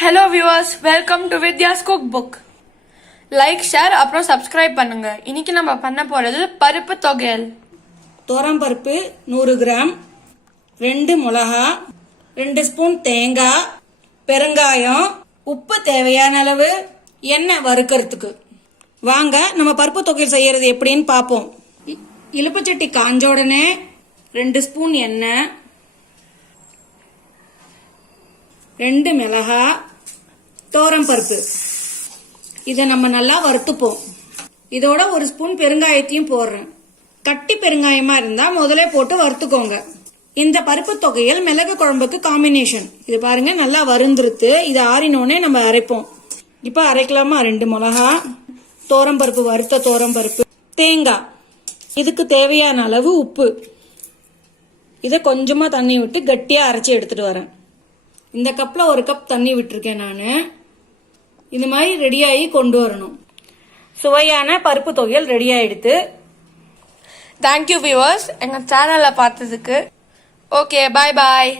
Hello viewers, welcome to Vidhya's cookbook. Like, share, அப்புறம் subscribe பண்ணுங்க. இன்னைக்கு நம்ம பண்ண போறது பருப்பு தொகையல். தோரம் பருப்பு 100 கிராம், 2 மிளகா, 2 ஸ்பூன் தேங்காய், பெருங்காயம், உப்பு தேவையான அளவு, எண்ணெய் வறுக்கிறதுக்கு. வாங்க நம்ம பருப்பு தொகையல் செய்யறது எப்படின்னு பாப்போம். இலுப்பச்சட்டி காஞ்ச உடனே 2 ஸ்பூன் எண்ணெய், 2 மிளகா, தோரம் பருப்பு இதை நம்ம நல்லா வறுத்துப்போம். இதோட 1 ஸ்பூன் பெருங்காயத்தையும் போடுறேன். கட்டி பெருங்காயமா இருந்தா முதலே போட்டு வறுத்துக்கோங்க. இந்த பருப்பு தொகையல் மிளகு குழம்புக்கு காம்பினேஷன். இது பாருங்க நல்லா வறுந்துருத்து. இது ஆறினோடனே நம்ம அரைப்போம். இப்ப அரைக்கலாமா? 2 மிளகா, தோரம் பருப்பு, வறுத்த தோரம் பருப்பு, தேங்காய், இதுக்கு தேவையான அளவு உப்பு. இதை கொஞ்சமா தண்ணி விட்டு கட்டியா அரைச்சி எடுத்துட்டு வரேன். இந்த கப்ல 1 கப் தண்ணி விட்டுருக்கேன் நானு. இந்த மாதிரி ரெடியாகி கொண்டு வரணும். சுவையான பருப்பு தொகையல் ரெடி ஆயிடுத்து. தேங்க்யூ வியூவர்ஸ், எங்க சேனலை பார்த்ததுக்கு. ஓகே, பாய் பாய்.